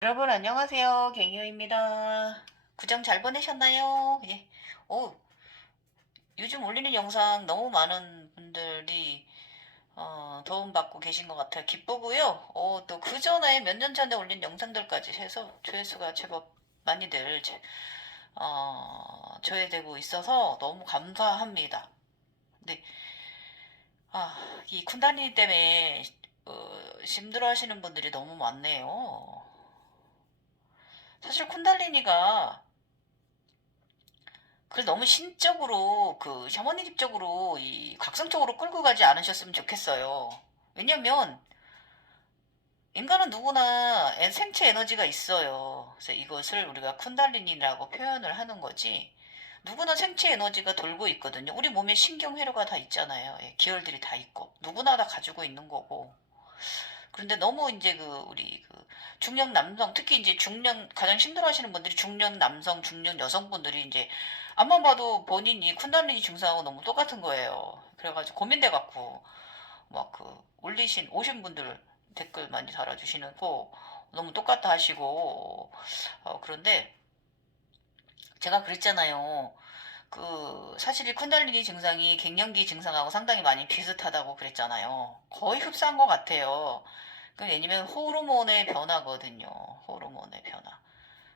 여러분 안녕하세요. 갱이유입니다. 구정 잘 보내셨나요? 예. 요즘 올리는 영상 너무 많은 분들이 도움받고 계신 것 같아요. 기쁘고요. 또 그 전에 몇 년 전에 올린 영상들까지 해서 조회수가 제법 많이들 조회되고 있어서 너무 감사합니다. 근데 이 쿤달리니 때문에 힘들어하시는 분들이 너무 많네요. 사실 쿤달리니가 그걸 너무 신적으로 샤머니즘적으로 이 각성적으로 끌고 가지 않으셨으면 좋겠어요. 왜냐면 인간은 누구나 생체 에너지가 있어요. 그래서 이것을 우리가 쿤달리니라고 표현을 하는 거지. 누구나 생체 에너지가 돌고 있거든요. 우리 몸에 신경회로가 다 있잖아요. 예, 기혈들이 다 있고 누구나 다 가지고 있는 거고. 그런데 너무 이제 우리 중년 남성, 특히 이제 중년, 가장 힘들어하시는 분들이 중년 남성, 중년 여성분들이 이제 앞만 봐도 본인이 쿤달리니 증상하고 너무 똑같은 거예요. 그래가지고 고민돼갖고 막 오신 분들 댓글 많이 달아주시는 거 너무 똑같다 하시고, 그런데 제가 그랬잖아요. 사실 이 쿤달리니 증상이 갱년기 증상하고 상당히 많이 비슷하다고 그랬잖아요. 거의 흡사한 것 같아요. 왜냐면 호르몬의 변화거든요. 호르몬의 변화.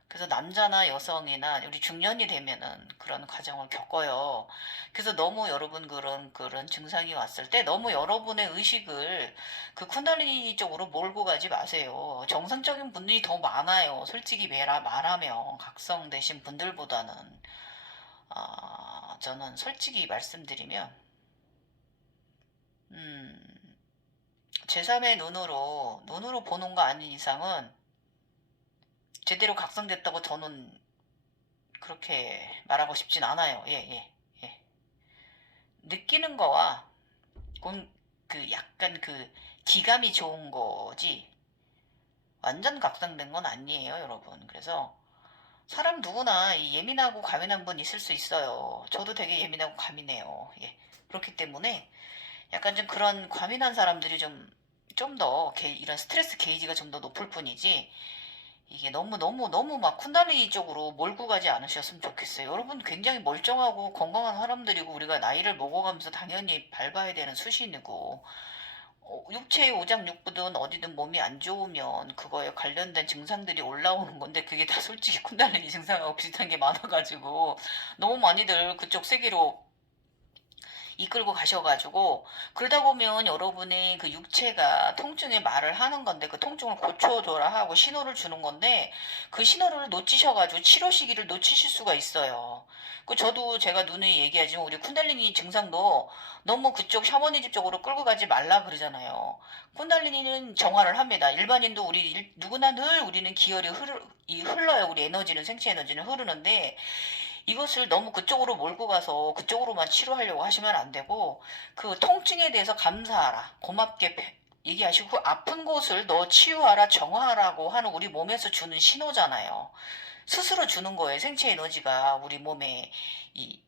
그래서 남자나 여성이나 우리 중년이 되면은 그런 과정을 겪어요. 그래서 너무 여러분 그런 증상이 왔을 때 너무 여러분의 의식을 그 쿤달리니 쪽으로 몰고 가지 마세요. 정상적인 분들이 더 많아요. 솔직히 말하면 각성되신 분들보다는 저는 솔직히 말씀드리면 음, 제3의 눈으로 보는 거 아닌 이상은 제대로 각성됐다고 저는 그렇게 말하고 싶진 않아요. 예, 예, 예. 느끼는 거와 약간 기감이 좋은 거지 완전 각성된 건 아니에요, 여러분. 그래서 사람 누구나 이 예민하고 과민한 분 있을 수 있어요. 저도 되게 예민하고 과민해요. 예. 그렇기 때문에 약간 좀 그런 과민한 사람들이 좀 더 이런 스트레스 게이지가 좀 더 높을 뿐이지 이게 너무 막 쿤달리니 쪽으로 몰고 가지 않으셨으면 좋겠어요. 여러분 굉장히 멀쩡하고 건강한 사람들이고 우리가 나이를 먹어가면서 당연히 밟아야 되는 수신이고 육체의 오장육부든 어디든 몸이 안 좋으면 그거에 관련된 증상들이 올라오는 건데 그게 다 솔직히 쿤달리니 증상하고 비슷한 게 많아가지고 너무 많이들 그쪽 세계로 이끌고 가셔가지고 그러다 보면 여러분의 그 육체가 통증의 말을 하는 건데 그 통증을 고쳐줘라 하고 신호를 주는 건데 그 신호를 놓치셔가지고 치료 시기를 놓치실 수가 있어요. 저도 제가 누누이 얘기하지만 우리 쿤달리니 증상도 너무 그쪽 샤머니즘 쪽으로 끌고 가지 말라 그러잖아요. 쿤달리니는 정화를 합니다. 일반인도 누구나 늘 우리는 기혈이 흘러요. 우리 에너지는 생체 에너지는 흐르는데 이것을 너무 그쪽으로 몰고 가서 그쪽으로만 치료하려고 하시면 안 되고 그 통증에 대해서 감사하라. 고맙게 얘기하시고 그 아픈 곳을 너 치유하라, 정화하라고 하는 우리 몸에서 주는 신호잖아요. 스스로 주는 거예요. 생체 에너지가 우리 몸에 이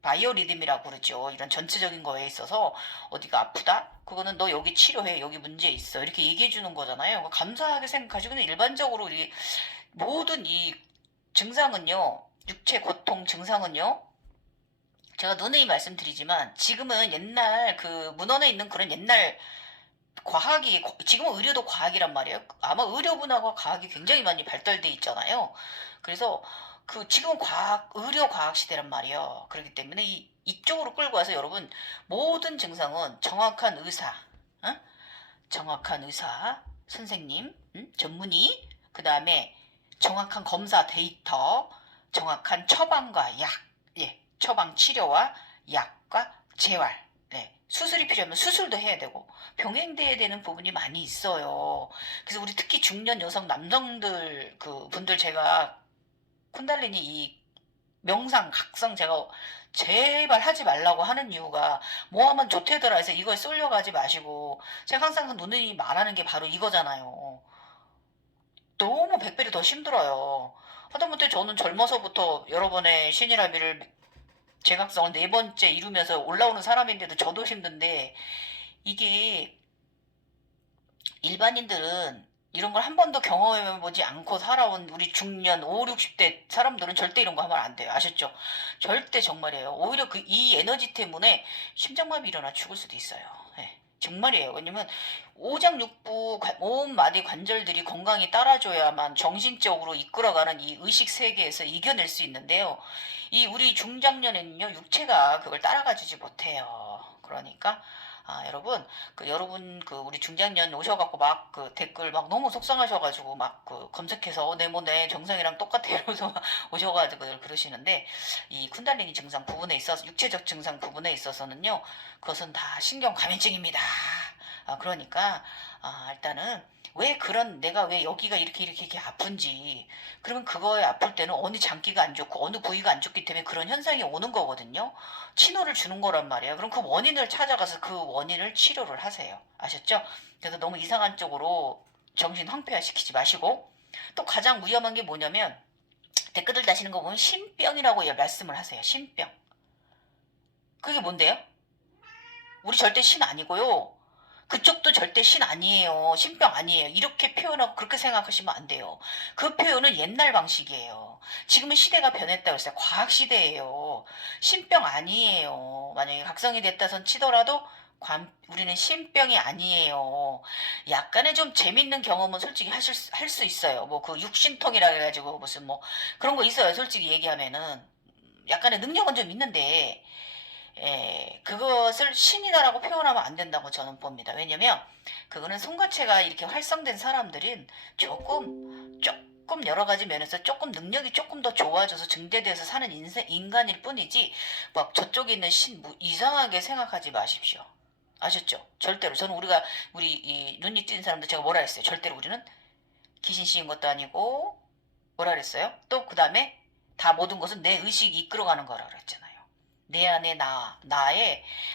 바이오리듬이라고 그러죠. 이런 전체적인 거에 있어서 어디가 아프다? 그거는 너 여기 치료해. 여기 문제 있어. 이렇게 얘기해 주는 거잖아요. 감사하게 생각하시고 일반적으로 우리 모든 이 증상은요. 육체 고통 증상은요. 제가 누누이 말씀드리지만 지금은 옛날 문헌에 있는 그런 옛날 지금은 의료도 과학이란 말이에요. 아마 의료분야와 과학이 굉장히 많이 발달돼 있잖아요. 그래서 지금은 의료 과학 시대란 말이에요. 그렇기 때문에 이쪽으로 끌고 와서 여러분 모든 증상은 정확한 의사, 응? 정확한 의사, 선생님, 전문의, 그 다음에 정확한 검사 데이터, 정확한 처방과 약, 예, 처방 치료와 약과 재활, 네, 수술이 필요하면 수술도 해야 되고 병행돼야 되는 부분이 많이 있어요. 그래서 우리 특히 중년 여성 남성들 분들 제가 쿤달리니 이 명상 각성 제가 제발 하지 말라고 하는 이유가 뭐 하면 좋대더라 해서 이거에 쏠려가지 마시고 제가 항상 누누이 말하는 게 바로 이거잖아요. 너무 백배리 더 힘들어요. 하다못해 저는 젊어서부터 여러 번의 신이라비를 제각성을 네 번째 이루면서 올라오는 사람인데도 저도 힘든데 이게 일반인들은 이런 걸 한 번도 경험해보지 않고 살아온 우리 중년 5, 60대 사람들은 절대 이런 거 하면 안 돼요. 아셨죠? 절대 정말이에요. 오히려 이 에너지 때문에 심장마비 일어나 죽을 수도 있어요. 네, 정말이에요. 왜냐면 오장육부 온 마디 관절들이 건강히 따라줘야만 정신적으로 이끌어가는 이 의식 세계에서 이겨낼 수 있는데요. 이 우리 중장년에는요, 육체가 그걸 따라가주지 못해요. 그러니까 여러분, 여러분, 우리 중장년 오셔갖고 막 댓글 막 너무 속상하셔가지고 막 검색해서 내 정상이랑 똑같아 이러면서 오셔가지고 그러시는데, 이 쿤달리니 증상 부분에 있어서, 육체적 증상 부분에 있어서는요, 그것은 다 신경 감염증입니다. 그러니까, 일단은, 내가 왜 여기가 이렇게 아픈지, 그러면 그거에 아플 때는 어느 장기가 안 좋고, 어느 부위가 안 좋기 때문에 그런 현상이 오는 거거든요. 신호를 주는 거란 말이에요. 그럼 그 원인을 찾아가서 그 원인을 치료를 하세요. 아셨죠? 그래서 너무 이상한 쪽으로 정신 황폐화 시키지 마시고, 또 가장 위험한 게 뭐냐면, 댓글들 다시는 거 보면 신병이라고 말씀을 하세요. 신병. 그게 뭔데요? 우리 절대 신 아니고요. 그쪽도 절대 신 아니에요. 신병 아니에요. 이렇게 표현하고 그렇게 생각하시면 안 돼요. 그 표현은 옛날 방식이에요. 지금은 시대가 변했다고 했어요. 과학 시대예요. 신병 아니에요. 만약에 각성이 됐다선 치더라도 우리는 신병이 아니에요. 약간의 좀 재밌는 경험은 솔직히 할 수 있어요. 뭐 육신통이라 해가지고 무슨 뭐 그런 거 있어요. 솔직히 얘기하면은 약간의 능력은 좀 있는데 그것을 신이다라고 표현하면 안 된다고 저는 봅니다. 왜냐면 그거는 손과체가 이렇게 활성된 사람들은 조금 여러 가지 면에서 조금 능력이 조금 더 좋아져서 증대돼서 사는 인간일 뿐이지 막 저쪽에 있는 뭐 이상하게 생각하지 마십시오. 아셨죠? 절대로 저는 우리 이 눈이 띄는 사람들 제가 뭐라 했어요? 절대로 우리는 귀신 씌인 것도 아니고 뭐라 그랬어요? 또 그 다음에 다 모든 것은 내 의식이 이끌어가는 거라 그랬잖아요. 내 안에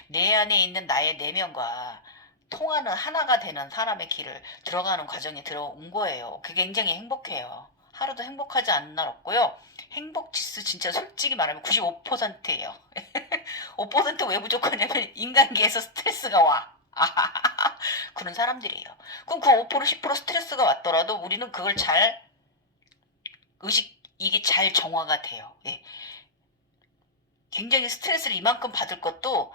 내 안에 있는 나의 내면과 통하는 하나가 되는 사람의 길을 들어가는 과정에 들어온 거예요. 그게 굉장히 행복해요. 하루도 행복하지 않은 날 없고요. 행복 지수 진짜 솔직히 말하면 95%예요. 5%왜 부족하냐면 인간계에서 스트레스가 와. 그런 사람들이에요. 그럼 그 5% 10% 스트레스가 왔더라도 우리는 그걸 이게 잘 정화가 돼요. 예. 굉장히 스트레스를 이만큼 받을 것도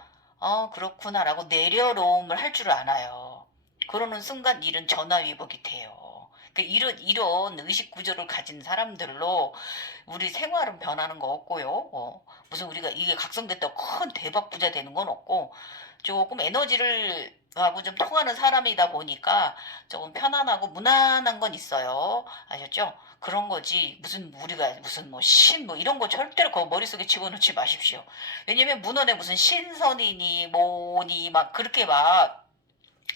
그렇구나라고 내려놓음을 할 줄 알아요. 그러는 순간 일은 전화위복이 돼요. 그러니까 이런 의식 구조를 가진 사람들로 우리 생활은 변하는 거 없고요. 무슨 우리가 이게 각성됐다고 큰 대박 부자 되는 건 없고 조금 에너지를 하고 좀 통하는 사람이다 보니까 조금 편안하고 무난한 건 있어요. 아셨죠? 그런 거지 무슨 우리가 무슨 뭐 신 뭐 이런 거 절대로 그 머릿속에 집어넣지 마십시오. 왜냐면 문헌에 무슨 신선이니 뭐니 막 그렇게 막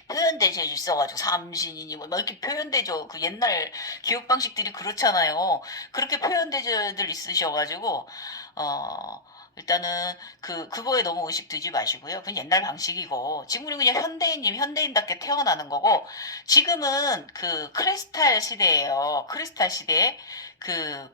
표현되져 있어가지고 삼신이니 뭐 이렇게 표현되죠. 그 옛날 기억 방식들이 그렇잖아요. 그렇게 표현되져들 있으셔가지고 어 일단은 그거에 너무 의식 두지 마시고요. 그건 옛날 방식이고 지금 우리 그냥 현대인답게 태어나는 거고 지금은 크리스탈 시대예요. 크리스탈 시대.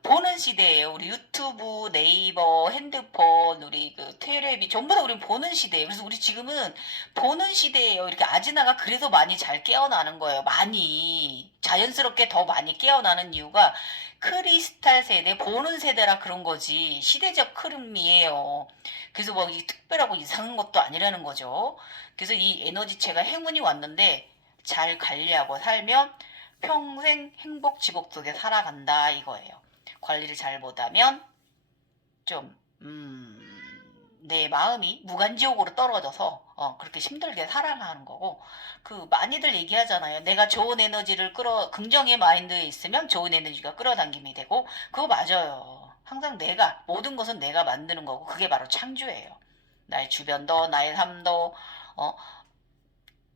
보는 시대예요. 우리 유튜브, 네이버, 핸드폰, 우리 테레비 전부 다 우리 보는 시대예요. 그래서 우리 지금은 보는 시대예요. 이렇게 아지나가 그래서 많이 잘 깨어나는 거예요. 많이 자연스럽게 더 많이 깨어나는 이유가 크리스탈 세대, 보는 세대라 그런 거지 시대적 흐름이에요. 그래서 뭐 특별하고 이상한 것도 아니라는 거죠. 그래서 이 에너지체가 행운이 왔는데 잘 관리하고 살면 평생 행복 지복 속에 살아간다 이거예요. 관리를 잘 못하면 좀 내 마음이 무간지옥으로 떨어져서 그렇게 힘들게 살아가는 거고 많이들 얘기하잖아요. 내가 좋은 에너지를 긍정의 마인드에 있으면 좋은 에너지가 끌어당김이 되고 그거 맞아요. 항상 모든 것은 내가 만드는 거고 그게 바로 창조예요. 나의 주변도 나의 삶도 어,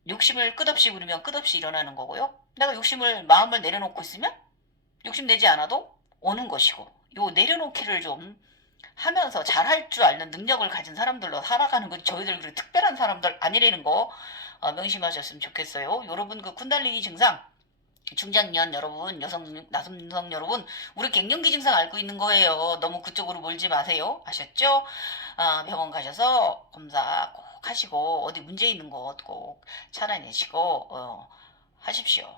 욕심을 끝없이 부리면 끝없이 일어나는 거고요. 내가 마음을 내려놓고 있으면 욕심 내지 않아도 오는 것이고 요 내려놓기를 좀 하면서 잘할 줄 아는 능력을 가진 사람들로 살아가는 건 저희들 그렇게 특별한 사람들 아니라는 거 명심하셨으면 좋겠어요. 여러분 쿤달리니 증상 중장년 여러분 남성 여러분 우리 갱년기 증상 알고 있는 거예요. 너무 그쪽으로 몰지 마세요. 아셨죠? 병원 가셔서 검사 꼭 하시고 어디 문제 있는 것 꼭 찾아내시고 하십시오.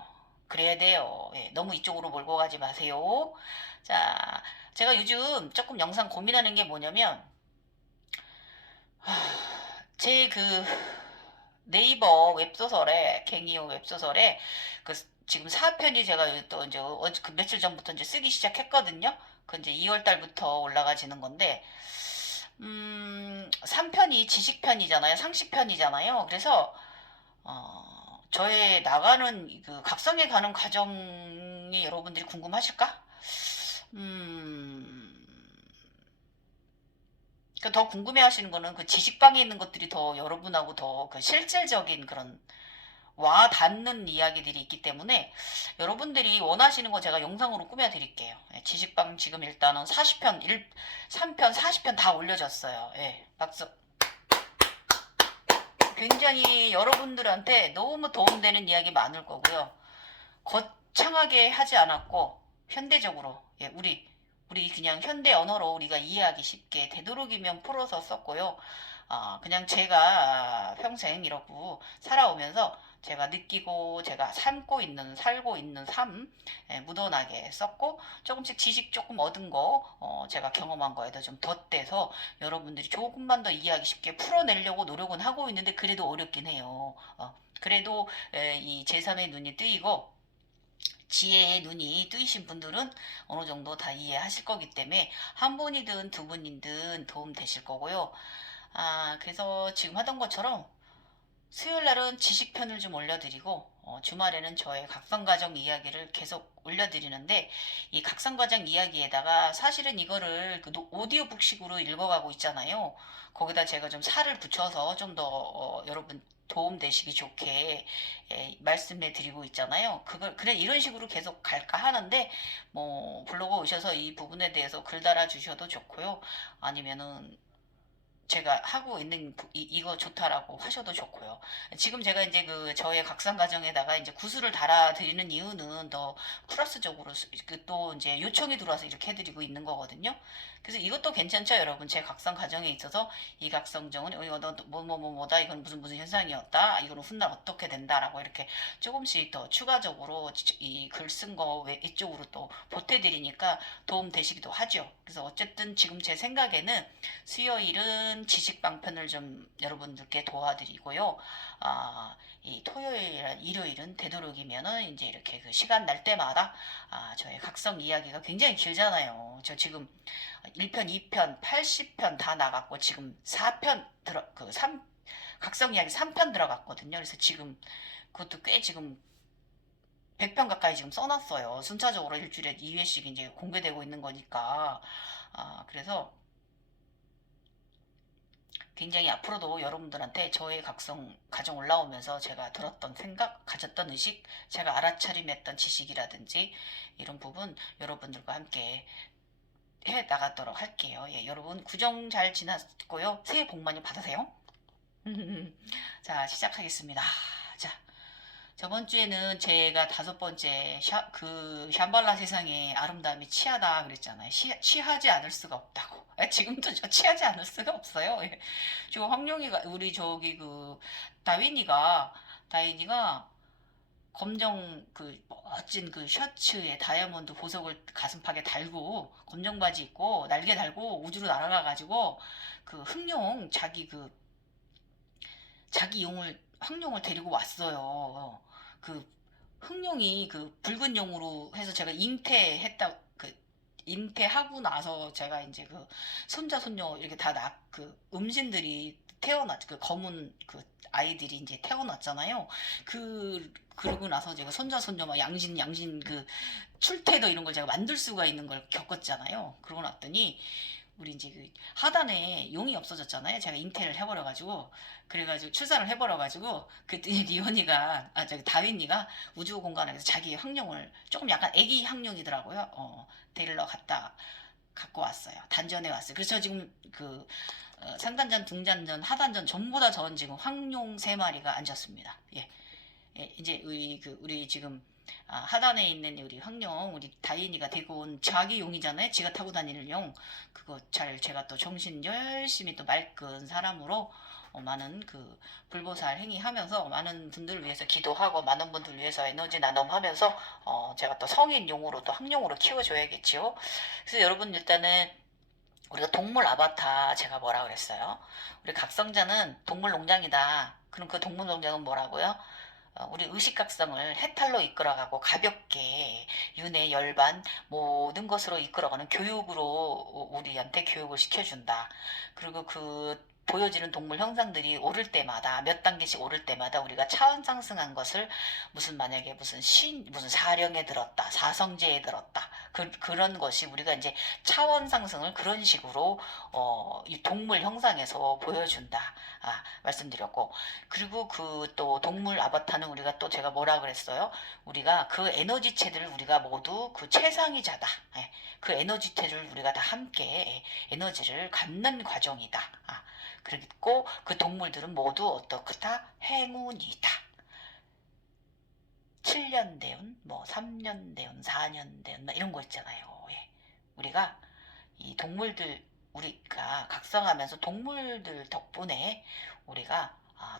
그래야 돼요. 예, 너무 이쪽으로 몰고 가지 마세요. 자, 제가 요즘 조금 영상 고민하는 게 뭐냐면, 제 그 네이버 웹소설에, 갱이오 웹소설에, 그 지금 4편이 제가 또 이제 그 며칠 전부터 이제 쓰기 시작했거든요. 그 이제 2월 달부터 올라가지는 건데, 3편이 지식편이잖아요. 상식편이잖아요. 그래서, 저의 나가는 그 각성에 가는 과정이 여러분들이 궁금하실까? 음, 더 궁금해 하시는 거는 그 지식방에 있는 것들이 더 여러분하고 더 그 실질적인 그런 와 닿는 이야기들이 있기 때문에 여러분들이 원하시는 거 제가 영상으로 꾸며 드릴게요. 예, 지식방 지금 일단은 40편, 3편, 40편 다 올려졌어요. 예, 박수. 굉장히 여러분들한테 너무 도움되는 이야기 많을 거고요. 거창하게 하지 않았고 현대적으로 예, 우리 그냥 현대 언어로 우리가 이해하기 쉽게 되도록이면 풀어서 썼고요. 그냥 제가 평생 이러고 살아오면서 제가 느끼고 제가 살고 있는 삶 묻어나게 썼고 조금씩 지식 조금 얻은 거 제가 경험한 거에도 좀 덧대서 여러분들이 조금만 더 이해하기 쉽게 풀어내려고 노력은 하고 있는데 그래도 어렵긴 해요. 그래도 이 제3의 눈이 뜨이고 지혜의 눈이 뜨이신 분들은 어느 정도 다 이해하실 거기 때문에 한 분이든 두 분이든 도움 되실 거고요. 그래서 지금 하던 것처럼 수요일 날은 지식편을 좀 올려드리고 주말에는 저의 각성과정 이야기를 계속 올려드리는데 이 각성과정 이야기에다가 사실은 이거를 그 오디오북식으로 읽어가고 있잖아요. 거기다 제가 좀 살을 붙여서 좀 더 여러분 도움 되시기 좋게 말씀해 드리고 있잖아요. 그걸 그래 이런 식으로 계속 갈까 하는데 뭐 블로그 오셔서 이 부분에 대해서 글 달아 주셔도 좋고요. 아니면은 제가 하고 있는 이거 좋다라고 하셔도 좋고요. 지금 제가 이제 그 저의 각성 과정에다가 이제 구슬을 달아드리는 이유는 더 플러스적으로 또 이제 요청이 들어와서 이렇게 해드리고 있는 거거든요. 그래서 이것도 괜찮죠, 여러분? 제 각성 과정에 있어서 이 각성정은 이거 뭐뭐뭐뭐다, 이건 무슨 현상이었다, 이거는 훗날 어떻게 된다라고 이렇게 조금씩 더 추가적으로 이 글 쓴 거 이쪽으로 또 보태드리니까 도움 되시기도 하죠. 그래서 어쨌든 지금 제 생각에는 수요일은 지식방편을 좀 여러분들께 도와드리고요. 이 토요일, 일요일은 되도록이면은 이제 이렇게 그 시간 날 때마다 저의 각성 이야기가 굉장히 길잖아요. 저 지금 1편, 2편, 80편 다 나갔고 지금 4편 각성 이야기 3편 들어갔거든요. 그래서 지금 그것도 꽤 지금 100편 가까이 지금 써놨어요. 순차적으로 일주일에 2회씩 이제 공개되고 있는 거니까. 그래서 굉장히 앞으로도 여러분들한테 저의 각성 가정 올라오면서 제가 들었던 생각, 가졌던 의식, 제가 알아차림했던 지식이라든지 이런 부분 여러분들과 함께 해 나가도록 할게요. 예, 여러분 구정 잘 지났고요. 새해 복 많이 받으세요. 자, 시작하겠습니다. 자, 저번 주에는 제가 5번째 샴발라 세상의 아름다움이 치하다 그랬잖아요. 취하지 않을 수가 없다고. 지금도 저 취하지 않을 수가 없어요. 예. 저 황룡이가 우리 저기 그 다윈이가 검정 그 멋진 그 셔츠에 다이아몬드 보석을 가슴팍에 달고 검정 바지 입고 날개 달고 우주로 날아가가지고 그 흑룡 자기 용을 황룡을 데리고 왔어요. 그 흑룡이 그 붉은 용으로 해서 제가 잉태하고 나서 제가 이제 그 손자 손녀 이렇게 그 음신들이 태어났 그 검은 그 아이들이 이제 태어났잖아요. 그러고 나서 제가 손자 손녀 막 양신 그 출태도 이런 걸 제가 만들 수가 있는 걸 겪었잖아요. 그러고 났더니 우리 이제 그 하단에 용이 없어졌잖아요. 제가 잉태를 해버려가지고 그래가지고 출산을 해버려가지고 그랬더니 리온이가 저기 다윈이가 우주 공간에서 자기 황룡을 조금 약간 애기 황룡이더라고요. 데리러 갖고 왔어요. 단전에 왔어요. 그래서 저 지금 그 상단전, 등단전, 하단전 전부 다 전 지금 황룡 3마리가 앉았습니다. 예. 예, 이제 우리 지금 하단에 있는 우리 황룡, 우리 다인이가 데리고 온 자기 용이잖아요. 지가 타고 다니는 용. 그거 잘 제가 또 정신 열심히 또 맑은 사람으로 많은 그 불보살 행위하면서 많은 분들을 위해서 기도하고 많은 분들을 위해서 에너지 나눔하면서 제가 또 성인용으로 또 학용으로 키워줘야겠지요. 그래서 여러분 일단은 우리가 동물 아바타 제가 뭐라 그랬어요? 우리 각성자는 동물 농장이다. 그럼 그 동물 농장은 뭐라고요? 우리 의식각성을 해탈로 이끌어가고 가볍게 윤회, 열반 모든 것으로 이끌어가는 교육으로 우리한테 교육을 시켜준다. 그리고 그 보여지는 동물 형상들이 오를 때마다 몇 단계씩 오를 때마다 우리가 차원 상승한 것을 무슨 만약에 무슨 사령에 들었다, 사성제에 들었다 그런 것이 우리가 이제 차원 상승을 그런 식으로 이 동물 형상에서 보여준다 말씀드렸고 그리고 그 또 동물 아바타는 우리가 또 제가 뭐라 그랬어요? 우리가 그 에너지체들을 우리가 모두 그 최상위자다. 예, 그 에너지체를 우리가 다 함께 에너지를 갖는 과정이다. 그리고 그 동물들은 모두 어떻다? 행운이다. 7년 대운, 뭐 3년 대운, 4년 대운, 이런 거 있잖아요. 예. 우리가 이 동물들 우리가 각성하면서 동물들 덕분에 우리가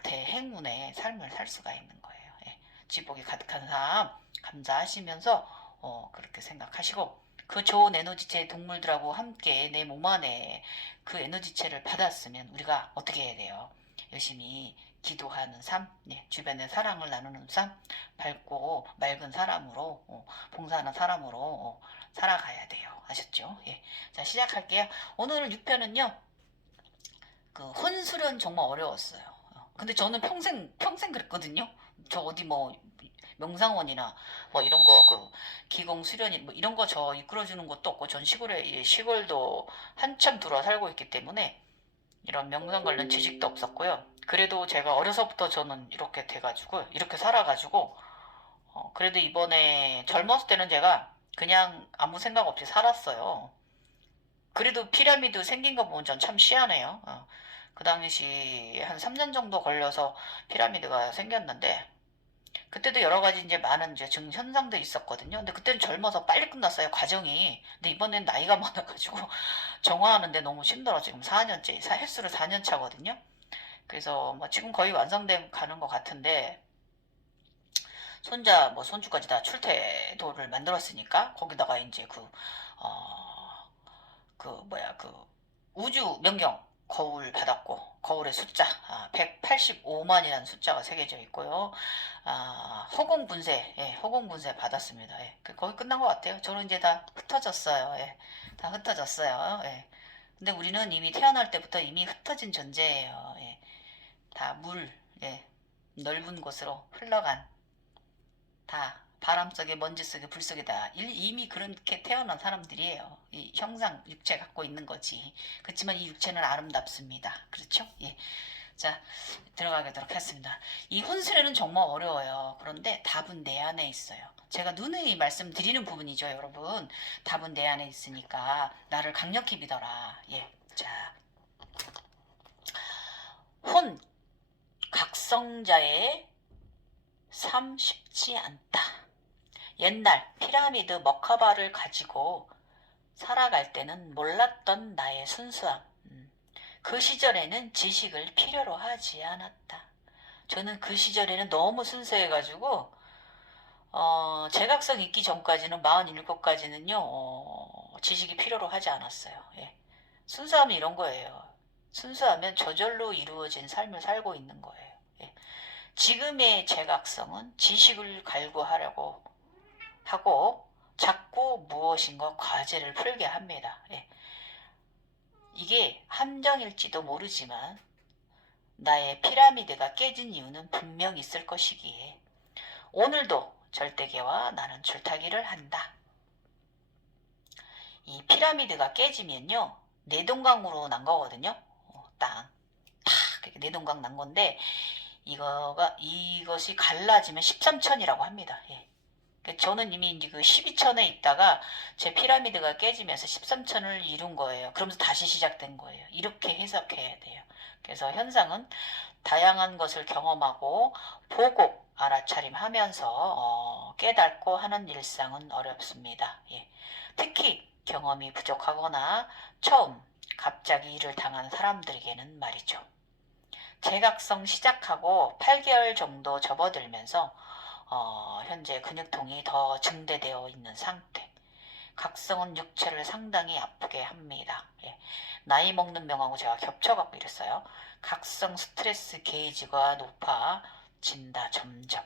대행운의 삶을 살 수가 있는 거예요. 예. 지복이 가득한 삶 감사하시면서 그렇게 생각하시고 그 좋은 에너지체 동물들하고 함께 내 몸 안에 그 에너지체를 받았으면 우리가 어떻게 해야 돼요? 열심히 기도하는 삶, 네, 주변에 사랑을 나누는 삶, 밝고 맑은 사람으로 봉사하는 사람으로 살아가야 돼요. 아셨죠? 예. 자, 시작할게요. 오늘 6편은요. 그 혼수련 정말 어려웠어요. 근데 저는 평생 그랬거든요. 저 어디 뭐 명상원이나 뭐 이런 거 그 기공 수련이 뭐 이런 거 저 이끌어주는 것도 없고 전 시골도 한참 들어 살고 있기 때문에 이런 명상 관련 지식도 없었고요. 그래도 제가 어려서부터 저는 이렇게 돼가지고 이렇게 살아가지고 그래도 이번에 젊었을 때는 제가 그냥 아무 생각 없이 살았어요. 그래도 피라미드 생긴 거 보면 전 참 희한해요. 그 당시 한 3년 정도 걸려서 피라미드가 생겼는데 그때도 여러 가지 이제 많은 이제 증현상들이 있었거든요. 근데 그때는 젊어서 빨리 끝났어요, 과정이. 근데 이번엔 나이가 많아가지고 정화하는데 너무 힘들어. 지금 4년째, 횟수로 4년 차거든요. 그래서 뭐 지금 거의 완성돼 가는 것 같은데 손주까지 다 출퇴도를 만들었으니까 거기다가 이제 그 우주 명경 거울 받았고 거울의 숫자 185만이라는 숫자가 새겨져 있고요. 허공분쇄 허공분쇄 받았습니다. 예, 거의 끝난 것 같아요. 저는 이제 다 흩어졌어요. 예, 다 흩어졌어요. 예. 근데 우리는 이미 태어날 때부터 이미 흩어진 존재예요. 예, 다 예, 넓은 곳으로 흘러간 다 바람 속에 먼지 속에 불 속에 다 이미 그렇게 태어난 사람들이에요. 이 형상 육체 갖고 있는 거지. 그렇지만 이 육체는 아름답습니다. 그렇죠? 예. 자, 들어가도록 하겠습니다. 이 혼수련은 정말 어려워요. 그런데 답은 내 안에 있어요. 제가 누누이 말씀드리는 부분이죠, 여러분. 답은 내 안에 있으니까 나를 강력히 믿어라. 예. 자, 각성자의 삶 쉽지 않다. 옛날 피라미드 머카바를 가지고 살아갈 때는 몰랐던 나의 순수함. 그 시절에는 지식을 필요로 하지 않았다. 저는 그 시절에는 너무 순수해가지고 제각성 있기 전까지는 47까지는요 지식이 필요로 하지 않았어요. 예. 순수함이 이런 거예요. 순수하면 저절로 이루어진 삶을 살고 있는 거예요. 예. 지금의 제각성은 지식을 갈구하려고 하고 자꾸 무엇인가 과제를 풀게 합니다. 예. 이게 함정일지도 모르지만 나의 피라미드가 깨진 이유는 분명 있을 것이기에 오늘도 절대계와 나는 줄타기를 한다. 이 피라미드가 깨지면요 내동강으로 난 거거든요. 딱 이렇게 내동강 난 건데 이것이 갈라지면 13천이라고 합니다. 예. 저는 이미 이제 그 12천에 있다가 제 피라미드가 깨지면서 13천을 이룬 거예요. 그러면서 다시 시작된 거예요. 이렇게 해석해야 돼요. 그래서 현상은 다양한 것을 경험하고 보고 알아차림하면서 깨닫고 하는 일상은 어렵습니다. 예. 특히 경험이 부족하거나 처음 갑자기 일을 당한 사람들에게는 말이죠. 제각성 시작하고 8개월 정도 접어들면서 현재 근육통이 더 증대되어 있는 상태. 각성은 육체를 상당히 아프게 합니다. 예. 나이 먹는 명하고 제가 겹쳐갖고 이랬어요. 각성 스트레스 게이지가 높아진다. 점점.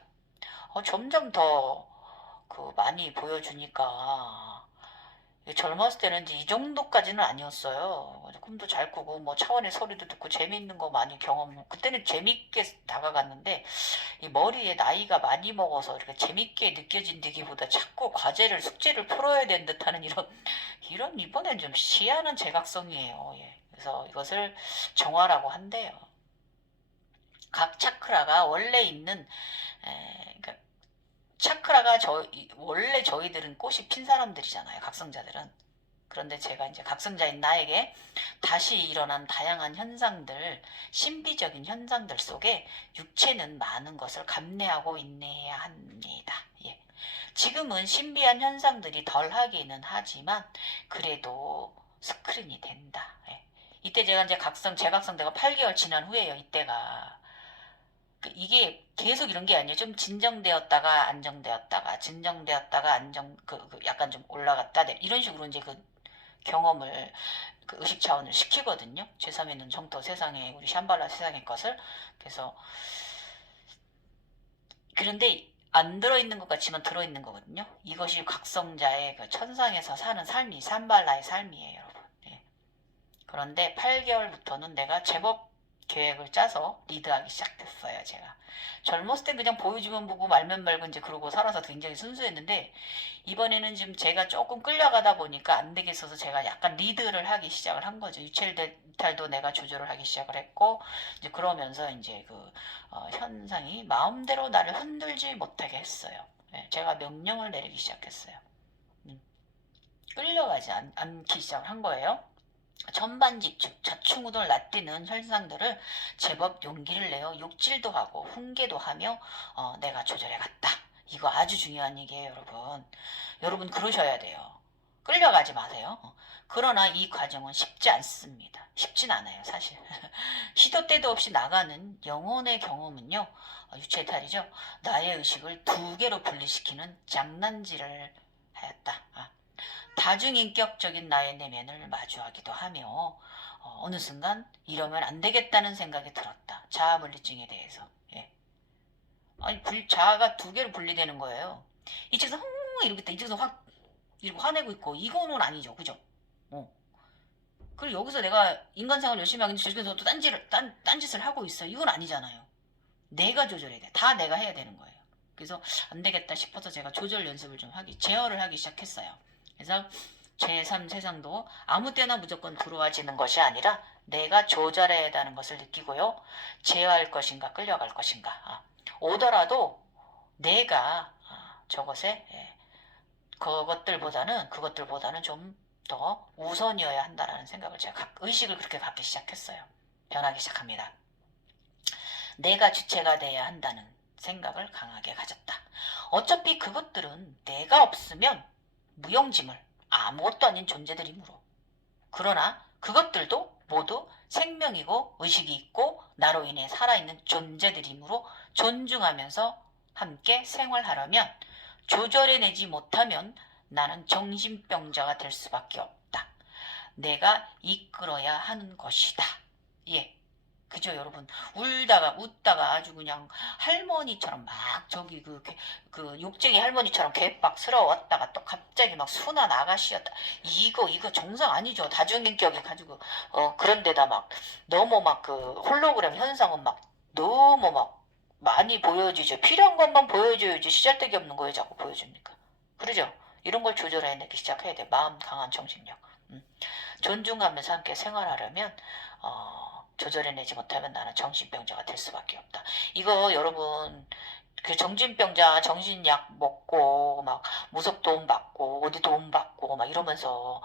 점점 더 많이 보여주니까 젊었을 때는 이제 이 정도까지는 아니었어요. 꿈도 잘 꾸고 뭐 차원의 소리도 듣고 재미있는 거 많이 경험. 그때는 재밌게 다가갔는데 이 머리에 나이가 많이 먹어서 이렇게 재밌게 느껴진다기보다 자꾸 과제를 숙제를 풀어야 되는 듯하는 이런 이번엔 좀 시야는 제각성이에요. 예. 그래서 이것을 정화라고 한대요. 각 차크라가 원래 있는 그러니까 차크라가 원래 저희들은 꽃이 핀 사람들이잖아요. 각성자들은. 그런데 제가 이제 각성자인 나에게 다시 일어난 다양한 현상들, 신비적인 현상들 속에 육체는 많은 것을 감내하고 있네야 합니다. 예. 지금은 신비한 현상들이 덜 하기는 하지만 그래도 스크린이 된다. 예. 이때 제가 이제 재각성대가 8개월 지난 후에요. 이때가. 이게 계속 이런 게 아니에요. 좀 진정되었다가 안정되었다가 진정되었다가 약간 좀 올라갔다 이런 식으로 이제 그 경험을 의식 차원을 시키거든요. 제3의 눈 정토 세상에 우리 샴발라 세상의 것을. 그래서 그런데 안 들어있는 것 같지만 들어있는 거거든요. 이것이 각성자의 그 천상에서 사는 삶이 샴발라의 삶이에요, 여러분. 예. 그런데 8개월부터는 내가 제법 계획을 짜서 리드하기 시작했어요. 제가 젊었을 때 그냥 보여주면 보고 말면 말고 이제 그러고 살아서 굉장히 순수했는데 이번에는 지금 제가 조금 끌려가다 보니까 안 되겠어서 제가 약간 리드를 하기 시작을 한 거죠. 유체이탈도 내가 조절을 하기 시작을 했고 이제 그러면서 이제 현상이 마음대로 나를 흔들지 못하게 했어요. 네, 제가 명령을 내리기 시작했어요. 끌려가지 않기 시작을 한 거예요. 전반직축, 좌충우돌 날뛰는 현상들을 제법 용기를 내어 욕질도 하고 훈계도 하며 내가 조절해갔다. 이거 아주 중요한 얘기예요, 여러분. 여러분 그러셔야 돼요. 끌려가지 마세요. 그러나 이 과정은 쉽지 않습니다. 쉽진 않아요, 사실. 시도 때도 없이 나가는 영혼의 경험은요, 유체이탈이죠. 나의 의식을 두 개로 분리시키는 장난질을 하였다. 다중인격적인 나의 내면을 마주하기도 하며 어느 순간 이러면 안 되겠다는 생각이 들었다. 자아 물리증에 대해서. 예. 아니 자아가 두 개로 분리되는 거예요. 이쪽에서 이러고 있다. 이쪽에서 확 이러고 화내고 있고 이거는 아니죠. 그죠? 그리고 여기서 내가 인간생활 열심히 하겠는데 저쪽에서 또 딴짓을 하고 있어. 이건 아니잖아요. 내가 조절해야 돼. 다 내가 해야 되는 거예요. 그래서 안 되겠다 싶어서 제가 조절 연습을 제어를 하기 시작했어요. 그래서 제3 세상도 아무 때나 무조건 들어와지는 것이 아니라 내가 조절해야 한다는 것을 느끼고요. 제어할 것인가 끌려갈 것인가. 오더라도 내가 저것에 그것들보다는 좀 더 우선이어야 한다는 생각을 제가 의식을 그렇게 갖기 시작했어요. 변하기 시작합니다. 내가 주체가 돼야 한다는 생각을 강하게 가졌다. 어차피 그것들은 내가 없으면 무용지물, 아무것도 아닌 존재들이므로. 그러나 그것들도 모두 생명이고 의식이 있고 나로 인해 살아있는 존재들이므로 존중하면서 함께 생활하려면 조절해내지 못하면 나는 정신병자가 될 수밖에 없다. 내가 이끌어야 하는 것이다. 예. 그죠, 여러분? 웃다가 아주 그냥 할머니처럼 막 저기 그 욕쟁이 할머니처럼 개빡스러웠다가 또 갑자기 막 순한 아가씨였다. 이거 정상 아니죠. 다중인격이 가지고, 그런데다 막 너무 막 홀로그램 현상은 막 너무 막 많이 보여주죠. 필요한 것만 보여줘야지 시잘데기 없는 거에 자꾸 보여줍니까? 그러죠? 이런 걸 조절해내기 시작해야 돼. 마음 강한 정신력. 존중하면서 함께 생활하려면 조절해내지 못하면 나는 정신병자가 될 수밖에 없다. 이거 여러분 그 정신병자 정신약 먹고 막 무속 도움 받고 어디 도움 받고 막 이러면서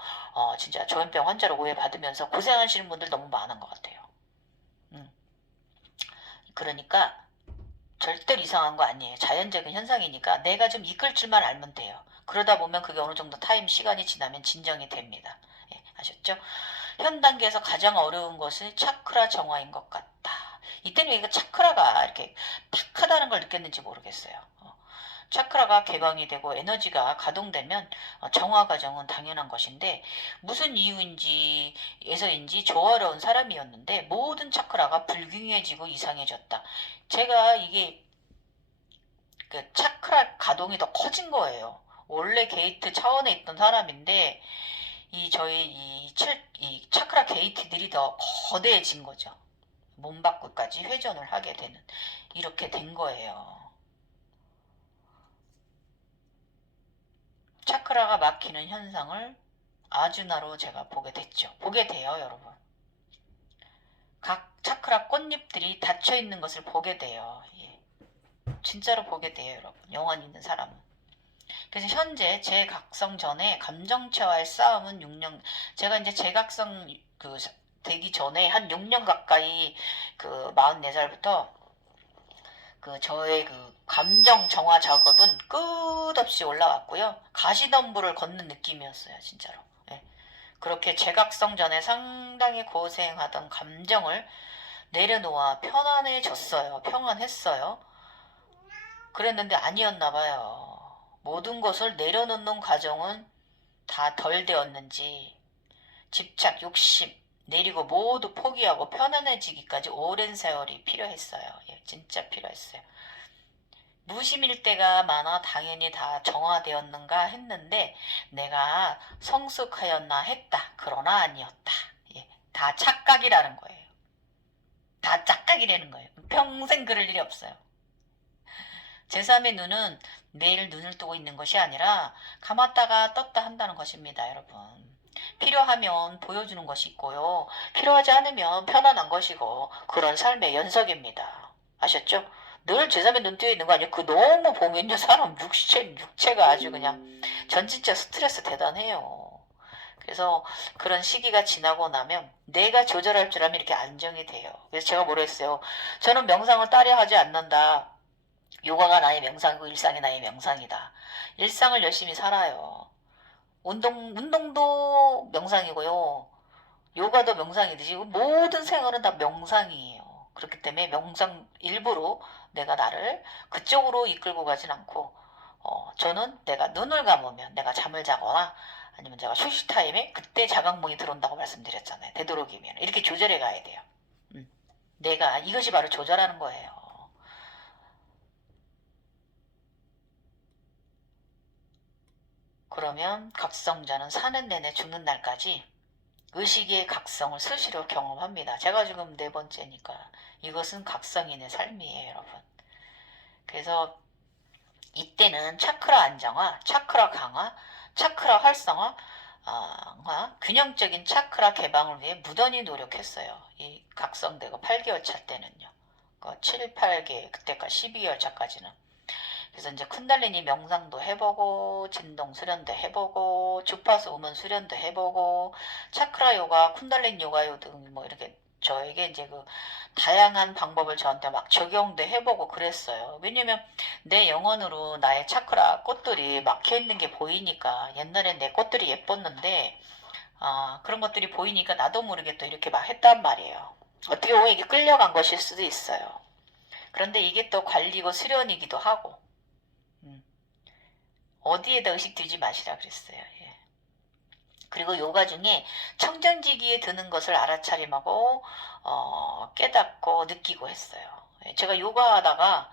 진짜 조현병 환자로 오해받으면서 고생하시는 분들 너무 많은 것 같아요. 그러니까 절대로 이상한 거 아니에요. 자연적인 현상이니까 내가 좀 이끌 줄만 알면 돼요. 그러다 보면 그게 어느 정도 시간이 지나면 진정이 됩니다. 예, 아셨죠? 현 단계에서 가장 어려운 것은 차크라 정화인 것 같다. 이때는 왜 그 차크라가 이렇게 탁하다는 걸 느꼈는지 모르겠어요. 차크라가 개방이 되고 에너지가 가동되면 정화 과정은 당연한 것인데 무슨 이유인지에서인지 조화로운 사람이었는데 모든 차크라가 불균형해지고 이상해졌다. 제가 이게 그 차크라 가동이 더 커진 거예요. 원래 게이트 차원에 있던 사람인데 이 차크라 게이트들이 더 거대해진 거죠. 몸 밖까지 회전을 하게 되는 이렇게 된 거예요. 차크라가 막히는 현상을 아주나로 제가 보게 됐죠. 보게 돼요, 여러분. 각 차크라 꽃잎들이 닫혀 있는 것을 보게 돼요. 예. 진짜로 보게 돼요, 여러분. 영혼 있는 사람은. 그래서 현재 제각성 전에 감정체와의 싸움은 6년, 제가 이제 제각성 되기 전에 한 6년 가까이 44살부터 저의 감정 정화 작업은 끝없이 올라왔고요. 가시덤불을 걷는 느낌이었어요, 진짜로. 예. 그렇게 제각성 전에 상당히 고생하던 감정을 내려놓아 편안해졌어요. 평안했어요. 그랬는데 아니었나 봐요. 모든 것을 내려놓는 과정은 다 덜 되었는지 집착, 욕심 내리고 모두 포기하고 편안해지기까지 오랜 세월이 필요했어요. 예, 진짜 필요했어요. 무심일 때가 많아 당연히 다 정화되었는가 했는데 내가 성숙하였나 했다. 그러나 아니었다. 예, 다 착각이라는 거예요. 다 착각이라는 거예요. 평생 그럴 일이 없어요. 제3의 눈은 매일 눈을 뜨고 있는 것이 아니라 감았다가 떴다 한다는 것입니다, 여러분. 필요하면 보여주는 것이 있고요. 필요하지 않으면 편안한 것이고 그런 삶의 연속입니다. 아셨죠? 늘 제3의 눈 뜨여 있는 거 아니에요? 너무 보면요 사람 육체가 아주 그냥 전진적 스트레스 대단해요. 그래서 그런 시기가 지나고 나면 내가 조절할 줄 알면 이렇게 안정이 돼요. 그래서 제가 뭐라 했어요. 저는 명상을 따려 하지 않는다. 요가가 나의 명상이고 일상이 나의 명상이다. 일상을 열심히 살아요. 운동도 명상이고요. 요가도 명상이듯이 모든 생활은 다 명상이에요. 그렇기 때문에 명상 일부러 내가 나를 그쪽으로 이끌고 가진 않고 저는 내가 눈을 감으면 내가 잠을 자거나 아니면 제가 휴식 타임에 그때 자각몽이 들어온다고 말씀드렸잖아요. 되도록이면 이렇게 조절해 가야 돼요. 내가 이것이 바로 조절하는 거예요. 그러면 각성자는 사는 내내 죽는 날까지 의식의 각성을 수시로 경험합니다. 제가 지금 네 번째니까 이것은 각성인의 삶이에요, 여러분. 그래서 이때는 차크라 안정화, 차크라 강화, 차크라 활성화, 균형적인 차크라 개방을 위해 무던히 노력했어요. 이 각성되고 8개월 차 때는요. 7, 8개 그때까지 12개월 차까지는. 그래서 이제 쿤달리니 명상도 해보고 진동 수련도 해보고 주파수 음원 수련도 해보고 차크라 요가, 쿤달리니 요가 등 뭐 이렇게 저에게 이제 다양한 방법을 저한테 막 적용도 해보고 그랬어요. 왜냐면 내 영혼으로 나의 차크라 꽃들이 막혀 있는 게 보이니까 옛날엔 내 꽃들이 예뻤는데 그런 것들이 보이니까 나도 모르게 또 이렇게 막 했단 말이에요. 어떻게 보면 이게 끌려간 것일 수도 있어요. 그런데 이게 또 관리고 수련이기도 하고 어디에다 의식 두지 마시라 그랬어요. 예. 그리고 요가 중에 청정지기에 드는 것을 알아차림하고 깨닫고 느끼고 했어요. 예. 제가 요가하다가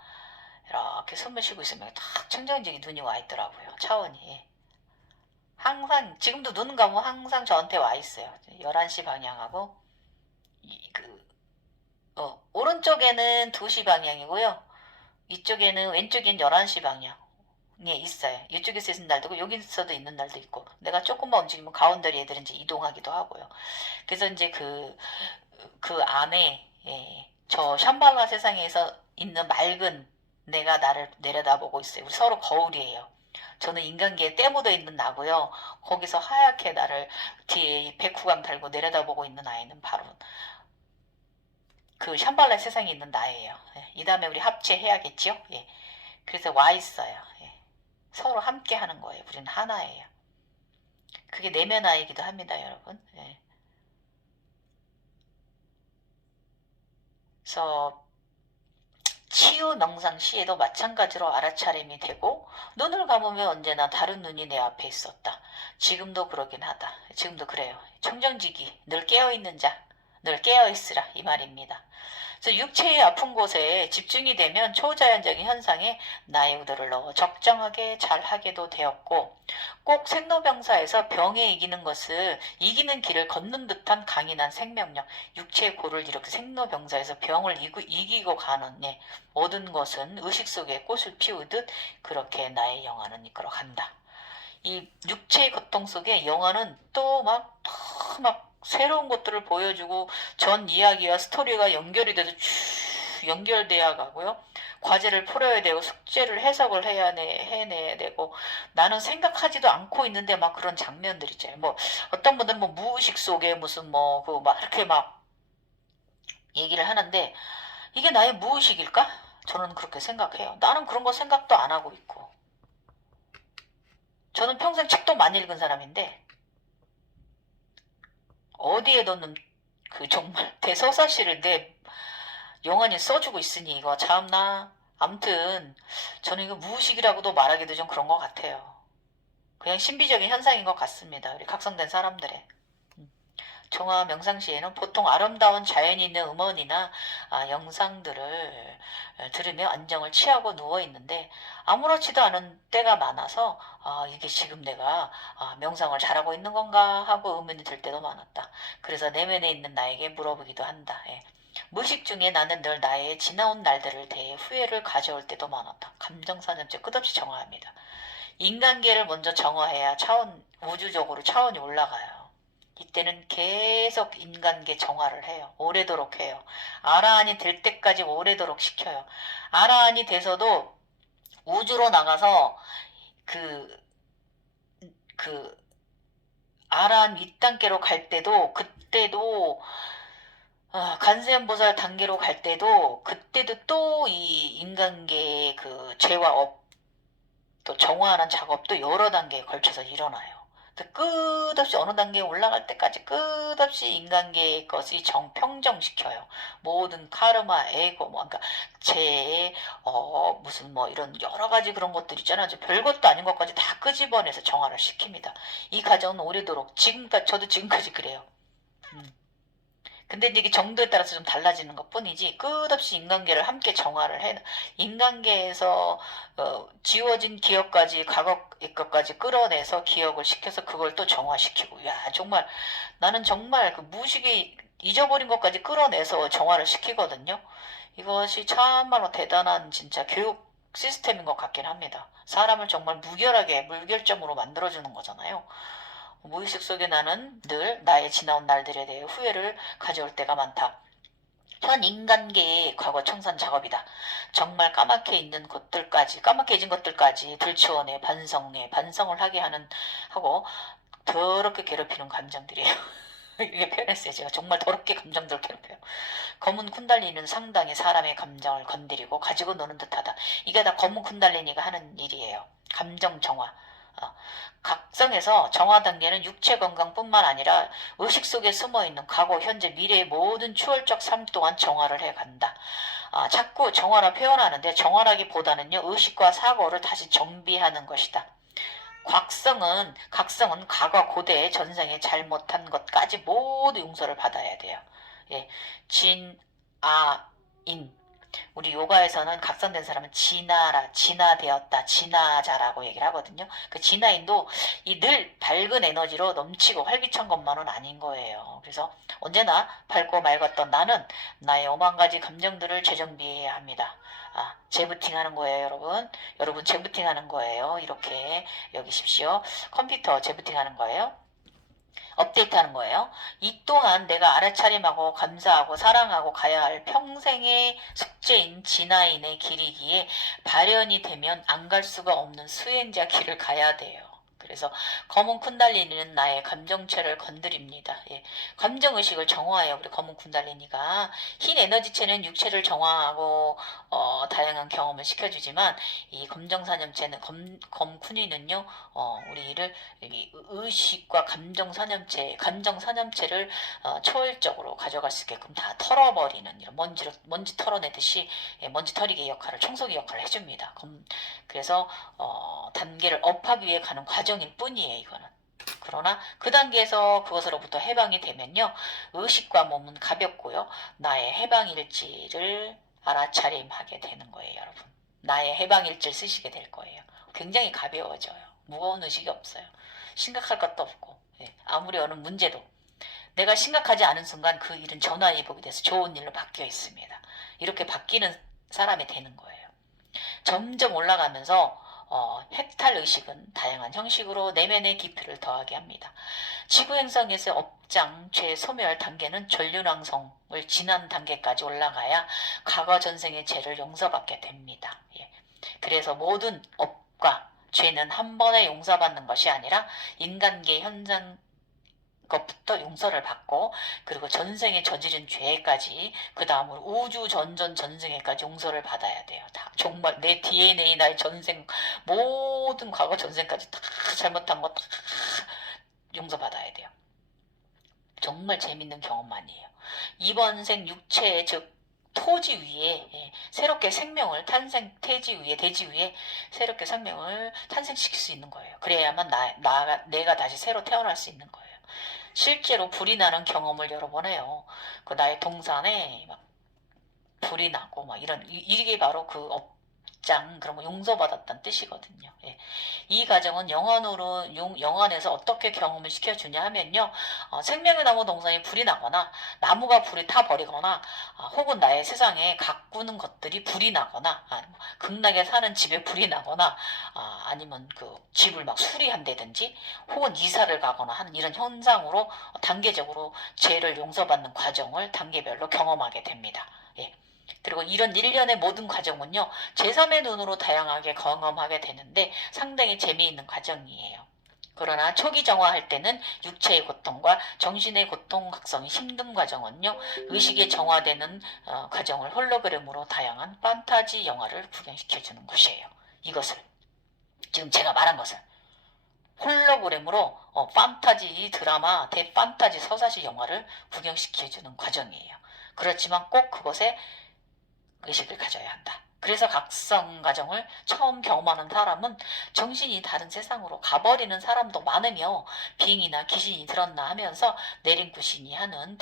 이렇게 숨을 쉬고 있으면 딱 청정지기 눈이 와 있더라고요. 차원이. 예. 항상 지금도 눈 감으면 항상 저한테 와 있어요. 11시 방향하고 오른쪽에는 2시 방향이고요. 이쪽에는 왼쪽엔 11시 방향. 예, 있어요. 이쪽에서 있는 날도 있고 여기서도 있는 날도 있고 내가 조금만 움직이면 가운데로 얘들은 이제 이동하기도 하고요. 그래서 이제 그 안에 저 샴발라 세상에서 있는 맑은 내가 나를 내려다보고 있어요. 우리 서로 거울이에요. 저는 인간계에 때 묻어 있는 나고요. 거기서 하얗게 나를 뒤에 백후광 달고 내려다보고 있는 아이는 바로 그 샴발라 세상에 있는 나예요. 예, 이 다음에 우리 합체해야겠죠? 예. 그래서 와 있어요. 예. 서로 함께 하는 거예요. 우리는 하나예요. 그게 내면화이기도 합니다, 여러분. 예. 그래서 치유 명상 시에도 마찬가지로 알아차림이 되고 눈을 감으면 언제나 다른 눈이 내 앞에 있었다. 지금도 그러긴 하다. 지금도 그래요. 청정지기 늘 깨어있는 자, 늘 깨어있으라 이 말입니다. 그래서 육체의 아픈 곳에 집중이 되면 초자연적인 현상에 나의 의도를 넣어 적정하게 잘하게도 되었고 꼭 생로병사에서 병에 이기는 것을 이기는 길을 걷는 듯한 강인한 생명력 육체의 고를 이렇게 생로병사에서 병을 이기고 가는 모든 것은 의식 속에 꽃을 피우듯 그렇게 나의 영혼은 이끌어간다. 이 육체의 고통 속에 영화는 또 막 새로운 것들을 보여주고 전 이야기와 스토리가 연결이 돼서 쭉 연결돼야 가고요. 과제를 풀어야 되고 숙제를 해석을 해내야 되고 나는 생각하지도 않고 있는데 막 그런 장면들 있잖아요. 뭐 어떤 분들은 뭐 무의식 속에 무슨 뭐 그 막 이렇게 막 얘기를 하는데 이게 나의 무의식일까? 저는 그렇게 생각해요. 나는 그런 거 생각도 안 하고 있고. 저는 평생 책도 많이 읽은 사람인데 어디에 넣는 그 정말 대서사시를 내 영안이 써주고 있으니 이거 참나. 암튼 저는 이거 무의식이라고도 말하기도 좀 그런 것 같아요. 그냥 신비적인 현상인 것 같습니다. 우리 각성된 사람들의. 정화 명상 시에는 보통 아름다운 자연이 있는 음원이나 영상들을 들으며 안정을 취하고 누워 있는데 아무렇지도 않은 때가 많아서 이게 지금 내가 명상을 잘하고 있는 건가 하고 의문이 들 때도 많았다. 그래서 내면에 있는 나에게 물어보기도 한다. 예. 무의식 중에 나는 늘 나의 지나온 날들을 대해 후회를 가져올 때도 많았다. 감정사념죄 끝없이 정화합니다. 인간계를 먼저 정화해야 우주적으로 차원이 올라가요. 이때는 계속 인간계 정화를 해요. 오래도록 해요. 아라한이 될 때까지 오래도록 시켜요. 아라한이 돼서도 우주로 나가서 그 아라한 윗단계로 갈 때도 그때도 간세음보살 단계로 갈 때도 그때도 또 이 인간계의 그 죄와 또 정화하는 작업도 여러 단계에 걸쳐서 일어나요. 끝없이 어느 단계에 올라갈 때까지 끝없이 인간계의 것이 평정시켜요. 모든 카르마, 에고, 그러니까 죄, 무슨 이런 여러 가지 그런 것들 있잖아요. 별것도 아닌 것까지 다 끄집어내서 정화를 시킵니다. 이 과정은 오래도록 저도 지금까지 그래요. 근데 이게 정도에 따라서 좀 달라지는 것 뿐이지 끝없이 인간계를 함께 정화를 해 인간계에서 지워진 기억까지 과거의 것까지 끌어내서 기억을 시켜서 그걸 또 정화시키고 야 정말 나는 정말 그 무의식이 잊어버린 것까지 끌어내서 정화를 시키거든요. 이것이 참말로 대단한 진짜 교육 시스템인 것 같긴 합니다. 사람을 정말 무결점으로 만들어주는 거잖아요. 무의식 속에 나는 늘 나의 지나온 날들에 대해 후회를 가져올 때가 많다. 현 인간계의 과거 청산 작업이다. 정말 까맣게 잊은 것들까지 들추어내 반성을 하게 하고 더럽게 괴롭히는 감정들이에요. 이게 표현했어요. 제가 정말 더럽게 감정들 괴롭혀요. 검은 쿤달리는 상당히 사람의 감정을 건드리고 가지고 노는 듯하다. 이게 다 검은 쿤달리니가 하는 일이에요. 감정 정화. 각성에서 정화 단계는 육체 건강뿐만 아니라 의식 속에 숨어있는 과거, 현재, 미래의 모든 추월적 삶 또한 정화를 해간다. 자꾸 정화라 표현하는데 정화라기보다는요 의식과 사고를 다시 정비하는 것이다. 각성은 과거 고대의 전생에 잘못한 것까지 모두 용서를 받아야 돼요. 예, 인 우리 요가에서는 각성된 사람은 진화되었다, 진화자라고 얘기를 하거든요. 그 진화인도 이 늘 밝은 에너지로 넘치고 활기찬 것만은 아닌 거예요. 그래서 언제나 밝고 맑았던 나는 나의 5만 가지 감정들을 재정비해야 합니다. 재부팅 하는 거예요, 여러분. 여러분 재부팅 하는 거예요. 이렇게 여기십시오. 컴퓨터 재부팅 하는 거예요. 업데이트하는 거예요. 이 또한 내가 알아차림하고 감사하고 사랑하고 가야 할 평생의 숙제인 진화인의 길이기에 발현이 되면 안 갈 수가 없는 수행자 길을 가야 돼요. 그래서 검은 쿤달리니는 나의 감정체를 건드립니다. 예. 감정의식을 정화해요. 우리 검은 쿤달리니가. 흰 에너지체는 육체를 정화하고 다양한 경험을 시켜주지만 이 검정사념체는 검쿤이는요 우리를 의식과 감정사념체를 초월적으로 가져갈 수 있게끔 다 털어버리는 이런 먼지 털어내듯이 먼지 털이기 역할을 청소기 역할을 해줍니다. 그래서 단계를 업하기 위해 가는 과정일 뿐이에요. 이거는. 그러나 그 단계에서 그것으로부터 해방이 되면요. 의식과 몸은 가볍고요. 나의 해방일지를 알아차림하게 되는 거예요. 여러분. 나의 해방일지를 쓰시게 될 거예요. 굉장히 가벼워져요. 무거운 의식이 없어요. 심각할 것도 없고 아무리 어느 문제도 내가 심각하지 않은 순간 그 일은 전화위복이 돼서 좋은 일로 바뀌어 있습니다. 이렇게 바뀌는 사람이 되는 거예요. 점점 올라가면서 해탈의식은 다양한 형식으로 내면의 깊이를 더하게 합니다. 지구행성에서 업장, 죄, 소멸 단계는 전륜왕성을 지난 단계까지 올라가야 과거 전생의 죄를 용서받게 됩니다. 예. 그래서 모든 업과 죄는 한 번에 용서받는 것이 아니라 인간계 현상 것부터 용서를 받고 그리고 전생에 저지른 죄까지 그 다음으로 우주 전생에까지 용서를 받아야 돼요. 다 정말 내 DNA 나의 전생 모든 과거 전생까지 다 잘못한 거 다 용서받아야 돼요. 정말 재밌는 경험만이에요. 이번 생 육체 즉 토지 위에 새롭게 생명을 태지 위에 대지 위에 새롭게 생명을 탄생시킬 수 있는 거예요. 그래야만 내가 다시 새로 태어날 수 있는 거예요. 실제로 불이 나는 경험을 여러 번 해요. 그 나의 동산에 막 불이 나고 막 이게 바로 그 업장 그런 거 용서받았다는 뜻이거든요. 예. 이 과정은 영안에서 어떻게 경험을 시켜주냐 하면요. 생명의 나무 동산에 불이 나거나 나무가 불이 타버리거나 혹은 나의 세상에 가꾸는 것들이 불이 나거나 극락에 사는 집에 불이 나거나 아니면 그 집을 막 수리한다든지 혹은 이사를 가거나 하는 이런 현상으로 단계적으로 죄를 용서받는 과정을 단계별로 경험하게 됩니다. 예. 그리고 이런 일련의 모든 과정은요. 제3의 눈으로 다양하게 경험하게 되는데 상당히 재미있는 과정이에요. 그러나 초기 정화할 때는 육체의 고통과 정신의 고통 각성이 힘든 과정은요. 의식의 정화되는 과정을 홀로그램으로 다양한 판타지 영화를 구경시켜주는 것이에요. 이것을 지금 제가 말한 것을 홀로그램으로 판타지 드라마 대판타지 서사시 영화를 구경시켜주는 과정이에요. 그렇지만 꼭 그것에 의식을 가져야 한다. 그래서 각성 과정을 처음 경험하는 사람은 정신이 다른 세상으로 가버리는 사람도 많으며 빙이나 귀신이 들었나 하면서 내림굿이니 하는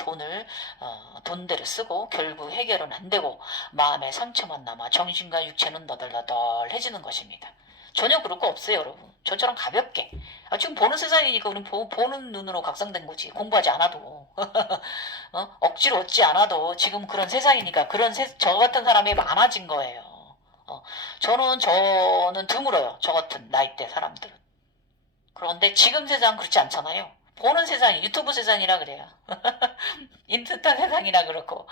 돈대로 쓰고 결국 해결은 안 되고 마음의 상처만 남아 정신과 육체는 너덜너덜해지는 것입니다. 전혀 그럴 거 없어요, 여러분. 저처럼 가볍게. 지금 보는 세상이니까 우리는 보는 눈으로 각성된 거지. 공부하지 않아도. 억지로 얻지 않아도 지금 그런 세상이니까 저 같은 사람이 많아진 거예요. 저는 드물어요. 저 같은 나이대 사람들은. 그런데 지금 세상은 그렇지 않잖아요. 보는 세상이 유튜브 세상이라 그래요. 인스타 세상이라 그렇고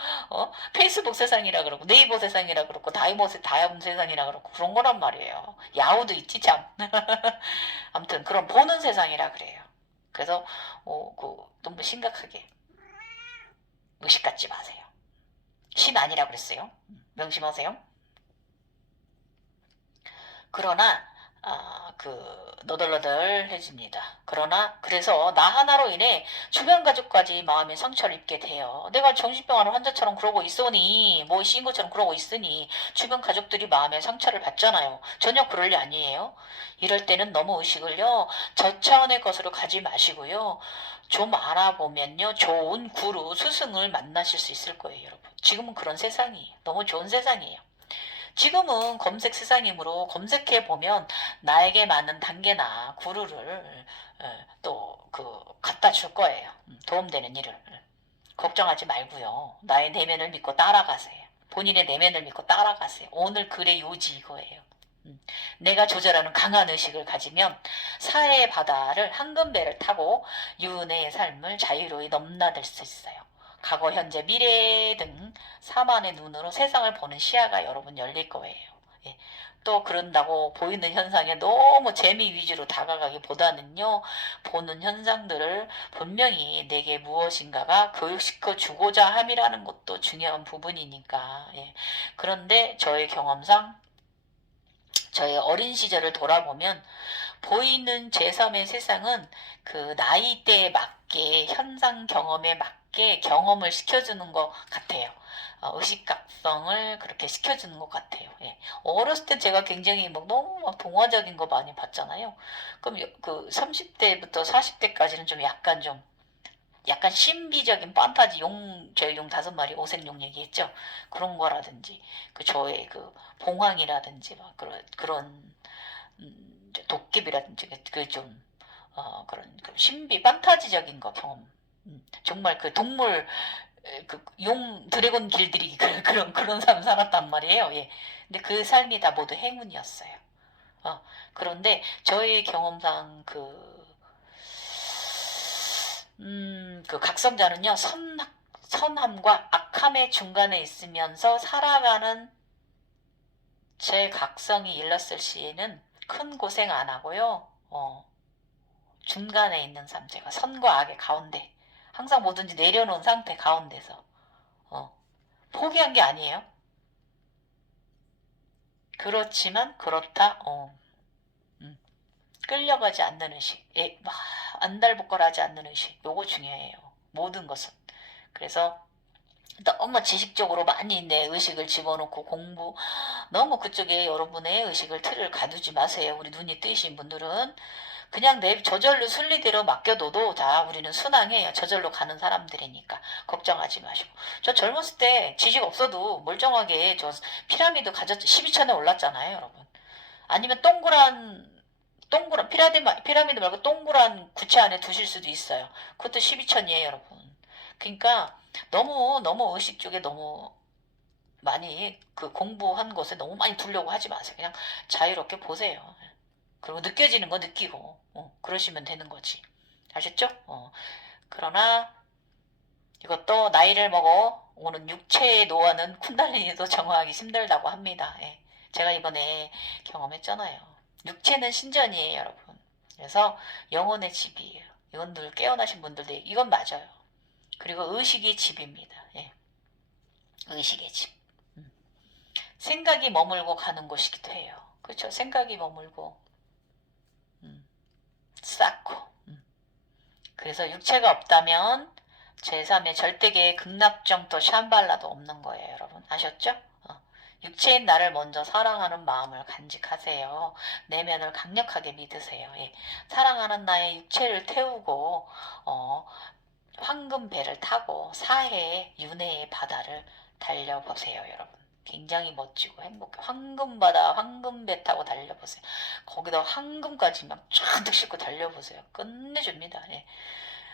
페이스북 세상이라 그렇고 네이버 세상이라 그렇고 다이몬 세상이라 그렇고 그런 거란 말이에요. 야후도 있지 참. 아무튼 그런 보는 세상이라 그래요. 그래서 너무 심각하게 의식 갖지 마세요. 신 아니라 그랬어요. 명심하세요. 그러나 너덜너덜해집니다. 그래서 나 하나로 인해 주변 가족까지 마음의 상처를 입게 돼요. 내가 정신병 환자처럼 그러고 있으니 뭐 시인것처럼 그러고 있으니 주변 가족들이 마음의 상처를 받잖아요. 전혀 그럴 리 아니에요. 이럴 때는 너무 의식을요 저차원의 것으로 가지 마시고요. 좀 알아보면요 좋은 구루 스승을 만나실 수 있을 거예요. 여러분. 지금은 그런 세상이에요. 너무 좋은 세상이에요. 지금은 검색 세상이므로 검색해보면 나에게 맞는 단계나 구루를 또 갖다 줄 거예요. 도움되는 일을. 걱정하지 말고요. 나의 내면을 믿고 따라가세요. 본인의 내면을 믿고 따라가세요. 오늘 글의 요지 이거예요. 내가 조절하는 강한 의식을 가지면 사회의 바다를 황금배를 타고 유은혜의 삶을 자유로이 넘나들 수 있어요. 과거, 현재, 미래 등 사만의 눈으로 세상을 보는 시야가 여러분 열릴 거예요. 예. 또 그런다고 보이는 현상에 너무 재미 위주로 다가가기보다는요, 보는 현상들을 분명히 내게 무엇인가가 교육시켜 주고자 함이라는 것도 중요한 부분이니까. 예. 그런데 저의 경험상 저의 어린 시절을 돌아보면 보이는 제3의 세상은 그 나이대에 맞게 현상 경험에 맞게 경험을 시켜주는 것 같아요. 의식각성을 그렇게 시켜주는 것 같아요. 예. 어렸을 때 제가 굉장히 막 너무 막 동화적인 거 많이 봤잖아요. 그럼 그 30대부터 40대까지는 좀 약간 신비적인 판타지 저희 용 5마리 오색용 얘기했죠. 그런 거라든지 그 저의 그 봉황이라든지 막 그런 도깨비라든지 그좀 그런 그 신비 판타지적인 거 경험. 정말 그 동물 그 용 드래곤 길들이기 그런 삶 살았단 말이에요. 예. 근데 그 삶이 다 모두 행운이었어요. 그런데 저의 경험상 그 각성자는요, 선함과 악함의 중간에 있으면서 살아가는 제 각성이 일렀을 시에는 큰 고생 안 하고요, 중간에 있는 삶, 제가 선과 악의 가운데, 항상 뭐든지 내려놓은 상태 가운데서, 포기한 게 아니에요. 그렇지만, 그렇다, 끌려가지 않는 의식, 안달복걸하지 않는 의식, 요거 중요해요. 모든 것은. 그래서 너무 지식적으로 많이 내 의식을 집어넣고 공부 너무 그쪽에 여러분의 의식을 틀을 가두지 마세요. 우리 눈이 뜨이신 분들은 그냥 내 저절로 순리대로 맡겨둬도 다 우리는 순항해요. 저절로 가는 사람들이니까 걱정하지 마시고. 저 젊었을 때 지식 없어도 멀쩡하게 저 피라미드 가졌 12천에 올랐잖아요, 여러분. 아니면 동그란 피라미드 말고 동그란 구체 안에 두실 수도 있어요. 그것도 12천이에요, 여러분. 그러니까 너무 의식 쪽에 너무 많이 그 공부한 것에 너무 많이 두려고 하지 마세요. 그냥 자유롭게 보세요. 그리고 느껴지는 거 느끼고 그러시면 되는 거지. 아셨죠? 그러나 이것도 나이를 먹어 오는 육체의 노화는 쿤달리니도 정화하기 힘들다고 합니다. 예. 제가 이번에 경험했잖아요. 육체는 신전이에요, 여러분. 그래서 영혼의 집이에요. 이건 늘 깨어나신 분들도 이건 맞아요. 그리고 의식의 집입니다. 예. 의식의 집. 생각이 머물고 가는 곳이기도 해요. 그렇죠? 생각이 머물고 쌓고. 그래서 육체가 없다면 제3의 절대계의 극락정토 샴발라도 없는 거예요, 여러분. 아셨죠? 육체인 나를 먼저 사랑하는 마음을 간직하세요. 내면을 강력하게 믿으세요. 예. 사랑하는 나의 육체를 태우고 황금 배를 타고 사해의 윤회의 바다를 달려보세요, 여러분. 굉장히 멋지고 행복해. 황금바다, 황금배 타고 달려보세요. 거기다 황금까지 막 쫙 싣고 달려보세요. 끝내줍니다. 예.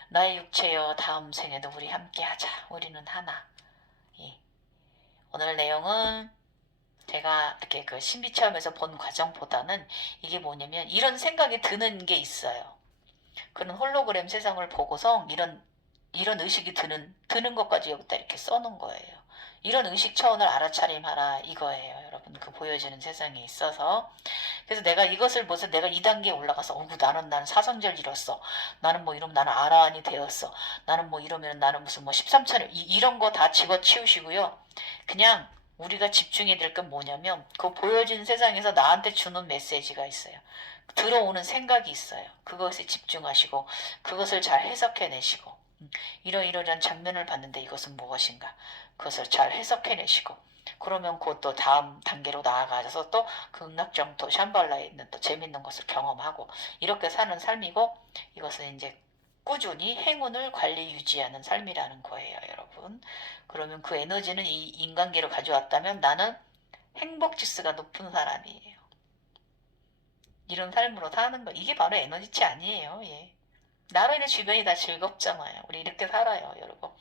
나의 육체여 다음 생에도 우리 함께하자. 우리는 하나. 예. 오늘 내용은 제가 이렇게 그 신비체험에서 본 과정보다는 이게 뭐냐면 이런 생각이 드는 게 있어요. 그런 홀로그램 세상을 보고서 이런 의식이 드는 것까지 여기다 이렇게 써놓은 거예요. 이런 의식 차원을 알아차림하라 이거예요, 여러분. 그 보여지는 세상에 있어서. 그래서 내가 이것을 보면서 내가 2단계에 올라가서, 나는 사성절 이뤘어. 나는 뭐 이러면 나는 아라한이 되었어. 나는 뭐 이러면 나는 무슨 뭐 13천을, 이런 거 다 집어치우시고요. 그냥 우리가 집중해야 될 건 뭐냐면, 그 보여지는 세상에서 나한테 주는 메시지가 있어요. 들어오는 생각이 있어요. 그것에 집중하시고, 그것을 잘 해석해내시고, 이러이러한 장면을 봤는데 이것은 무엇인가? 그것을 잘 해석해내시고, 그러면 곧 또 다음 단계로 나아가서 또 극락정토 샴발라에 있는 또 재밌는 것을 경험하고, 이렇게 사는 삶이고, 이것은 이제 꾸준히 행운을 관리 유지하는 삶이라는 거예요, 여러분. 그러면 그 에너지는 이 인간계로 가져왔다면 나는 행복 지수가 높은 사람이에요. 이런 삶으로 사는 거, 이게 바로 에너지치 아니에요. 예. 나로 인해 주변이 다 즐겁잖아요. 우리 이렇게 살아요, 여러분.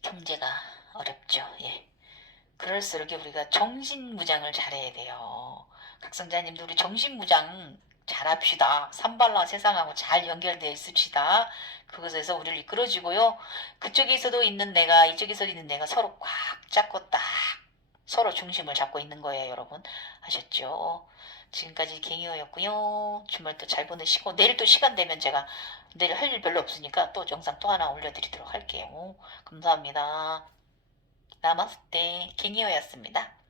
경제가 어렵죠. 예. 그럴수록 우리가 정신무장을 잘해야 돼요. 각성자님도 우리 정신무장 잘합시다. 산발라 세상하고 잘 연결되어 있읍시다. 그것에서 우리를 이끌어주고요. 그쪽에서도 있는 내가, 이쪽에서도 있는 내가 서로 꽉 잡고 딱 서로 중심을 잡고 있는 거예요, 여러분. 아셨죠? 지금까지 갱이어였고요. 주말 또 잘 보내시고 내일 또 시간 되면 제가 내일 할 일 별로 없으니까 또 영상 또 하나 올려드리도록 할게요. 감사합니다. 나마스테 갱이어였습니다.